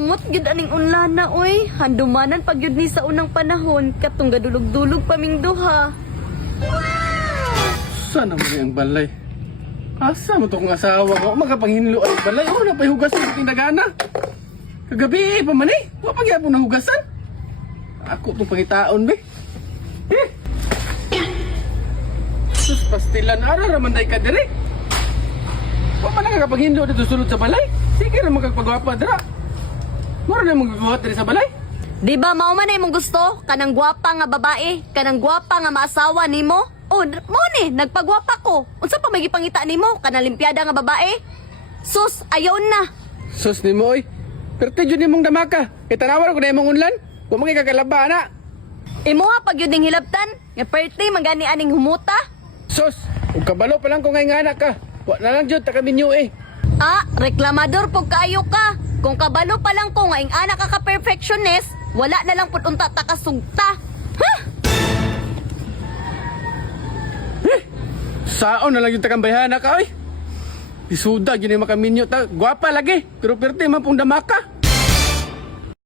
Kumot gyud aning unlana oy. Handumanan pag gyud ni sa unang panahon katong gadulog-dulog paming duha. Sana mo ang balay. Asa mo to kong asawa ko? Magapanghinlo ang balay. Oh, napayhugasan sa tindagana. Kagabi pa man eh. Huwag pagyapon ng hugasan. Ako itong pangitaon, be. Sus, pastilan. Araraman tayo ka dire. Huwag pa nakakapanghinlo dito sulod sa balay. Sige na magkagpagwapa dira. Mara na magagawa diri sa balay. Di ba mao man imong gusto? Kanang gwapa nga babae, kanang gwapa nga maasawa nimo? Oh, mo ni, nagpagwapa ko. Unsa pa may gipangita nimo? Kanang limpyada nga babae? Sus, ayaw na. Sus ni mo, oy. Pero yun nimong damaka. Itanawan ko na imong unlan. Huwag mga kakalaba na. Imo ha pag yun ding hilabtan, nga perti magani aning humuta. Sus, kung kabalo pa lang ko ngay anak ka. Huwag na lang dyan, takaminyo eh. Ah, reklamador pug kaayo ka. Kung kabalo pa lang ko nga ing anak ka perfectionist, wala na lang pud unta ta kasugta. Ha? Saon na lang yung takambayhana ka, oy. Isuda, yun yung makaminyo ta. Gwapa lagi, pero perte man pong damaka.